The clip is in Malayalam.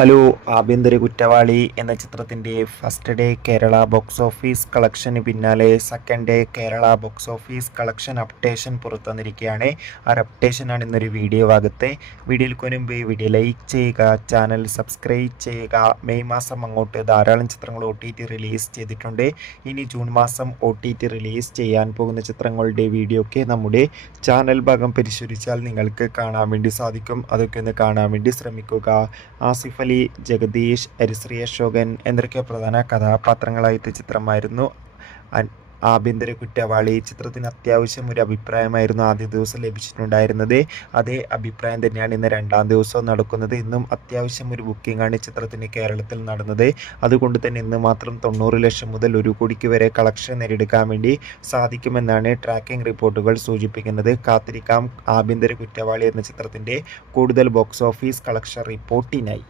ഹലോ. ആഭ്യന്തര കുറ്റവാളി എന്ന ചിത്രത്തിൻ്റെ first day Kerala box office കളക്ഷന് പിന്നാലെ second day Kerala box office collection updation പുറത്തുവന്നിരിക്കുകയാണ്. ആ അപ്ഡേഷനാണ് ഇന്നൊരു വീഡിയോ ഭാഗത്ത്. വീഡിയോയിൽ മുൻപ് വീഡിയോ ലൈക്ക് ചെയ്യുക, ചാനൽ സബ്സ്ക്രൈബ് ചെയ്യുക. മെയ് മാസം അങ്ങോട്ട് ധാരാളം ചിത്രങ്ങൾ OTT റിലീസ് ചെയ്തിട്ടുണ്ട്. ഇനി ജൂൺ മാസം OTT റിലീസ് ചെയ്യാൻ പോകുന്ന ചിത്രങ്ങളുടെ വീഡിയോ ഒക്കെ നമ്മുടെ ചാനൽ ഭാഗം പരിശോധിച്ചാൽ നിങ്ങൾക്ക് കാണാൻ വേണ്ടി സാധിക്കും. അതൊക്കെ ഒന്ന് കാണാൻ വേണ്ടി ശ്രമിക്കുക. ആസിഫ് അലി, ജഗദീഷ്, ഹരിശ്രീ അശോകൻ എന്നൊക്കെ പ്രധാന കഥാപാത്രങ്ങളായിട്ട് ചിത്രമായിരുന്നു ആഭ്യന്തര കുറ്റവാളി. ചിത്രത്തിന് അത്യാവശ്യം ഒരു അഭിപ്രായമായിരുന്നു ആദ്യ ദിവസം ലഭിച്ചിട്ടുണ്ടായിരുന്നത്. അതേ അഭിപ്രായം തന്നെയാണ് ഇന്ന് രണ്ടാം ദിവസവും നടക്കുന്നത്. ഇന്നും അത്യാവശ്യം ഒരു ബുക്കിംഗ് ആണ് ചിത്രത്തിന് കേരളത്തിൽ നടന്നത്. അതുകൊണ്ട് തന്നെ ഇന്ന് മാത്രം 90 ലക്ഷം മുതൽ 1 കോടിക്ക് വരെ കളക്ഷൻ നേടിയെടുക്കാൻ വേണ്ടി സാധിക്കുമെന്നാണ് ട്രാക്കിംഗ് റിപ്പോർട്ടുകൾ സൂചിപ്പിക്കുന്നത്. കാത്തിരിക്കാം ആഭ്യന്തര കുറ്റവാളി എന്ന ചിത്രത്തിൻ്റെ കൂടുതൽ ബോക്സ് ഓഫീസ് കളക്ഷൻ റിപ്പോർട്ടിനായി.